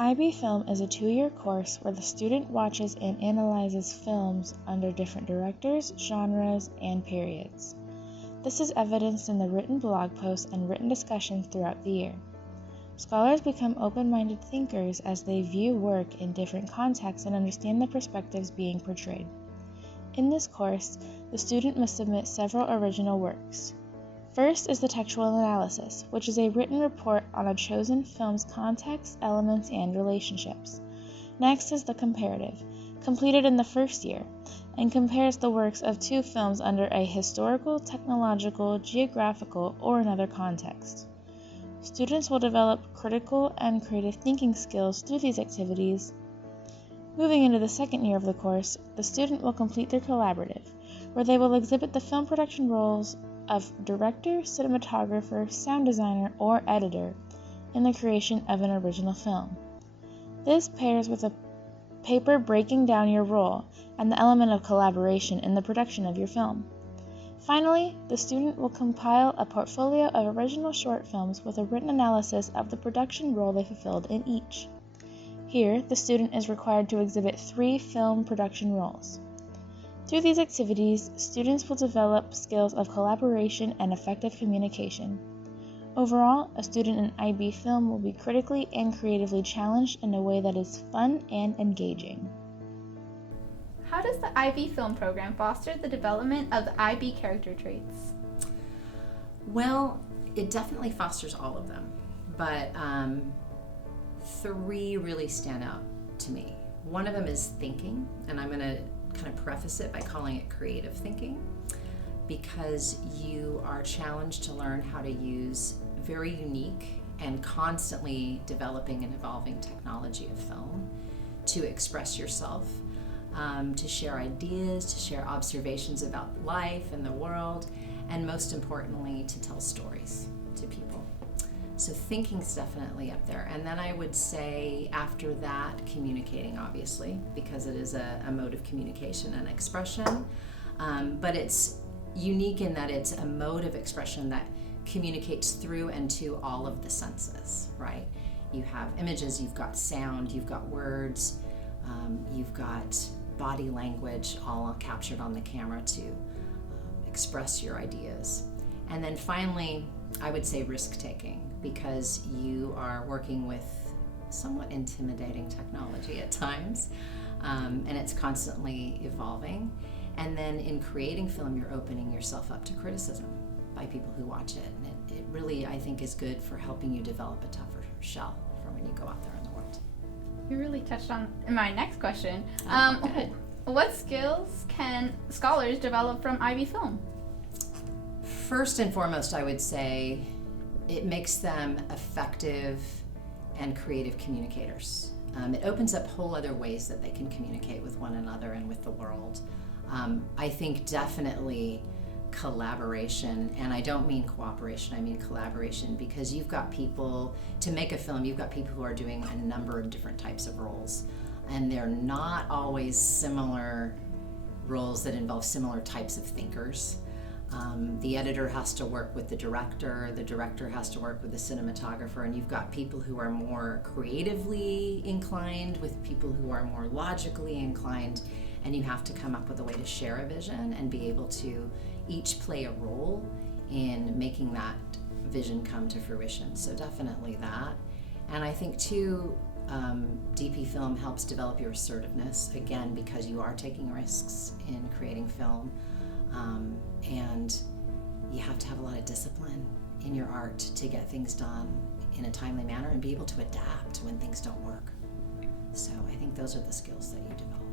IB Film is a 2-year course where the student watches and analyzes films under different directors, genres, and periods. This is evidenced in the written blog posts and written discussions throughout the year. Scholars become open-minded thinkers as they view work in different contexts and understand the perspectives being portrayed. In this course, the student must submit several original works. First is the textual analysis, which is a written report on a chosen film's context, elements, and relationships. Next is the comparative, completed in the first year, and compares the works of 2 films under a historical, technological, geographical, or another context. Students will develop critical and creative thinking skills through these activities. Moving into the second year of the course, the student will complete their collaborative, where they will exhibit the film production roles of director, cinematographer, sound designer, or editor in the creation of an original film. This pairs with a paper breaking down your role and the element of collaboration in the production of your film. Finally, the student will compile a portfolio of original short films with a written analysis of the production role they fulfilled in each. Here, the student is required to exhibit 3 film production roles. Through these activities, students will develop skills of collaboration and effective communication. Overall, a student in IB Film will be critically and creatively challenged in a way that is fun and engaging. How does the IB Film program foster the development of the IB character traits? Well, it definitely fosters all of them, but 3 really stand out to me. One of them is thinking, and I'm going to kind of preface it by calling it creative thinking, because you are challenged to learn how to use very unique and constantly developing and evolving technology of film to express yourself, to share ideas, to share observations about life and the world, and most importantly, to tell stories to people. So thinking's definitely up there. And then I would say after that, communicating, obviously, because it is a mode of communication and expression. But it's unique in that it's a mode of expression that communicates through and to all of the senses, right? You have images, you've got sound, you've got words, you've got body language all captured on the camera to express your ideas. And then finally, I would say risk-taking, because you are working with somewhat intimidating technology at times, and it's constantly evolving. And then in creating film, you're opening yourself up to criticism by people who watch it. And it really, I think, is good for helping you develop a tougher shell for when you go out there in the world. You really touched on my next question. Good. What skills can scholars develop from IB Film? First and foremost, I would say it makes them effective and creative communicators. It opens up whole other ways that they can communicate with one another and with the world. I think definitely collaboration, and I don't mean cooperation, I mean collaboration, because you've got people, to make a film, you've got people who are doing a number of different types of roles, and they're not always similar roles that involve similar types of thinkers. The editor has to work with the director has to work with the cinematographer, and you've got people who are more creatively inclined with people who are more logically inclined, and you have to come up with a way to share a vision and be able to each play a role in making that vision come to fruition. So definitely that. And I think too, DP Film helps develop your assertiveness, again, because you are taking risks in creating film. And you have to have a lot of discipline in your art to get things done in a timely manner and be able to adapt when things don't work. So I think those are the skills that you develop.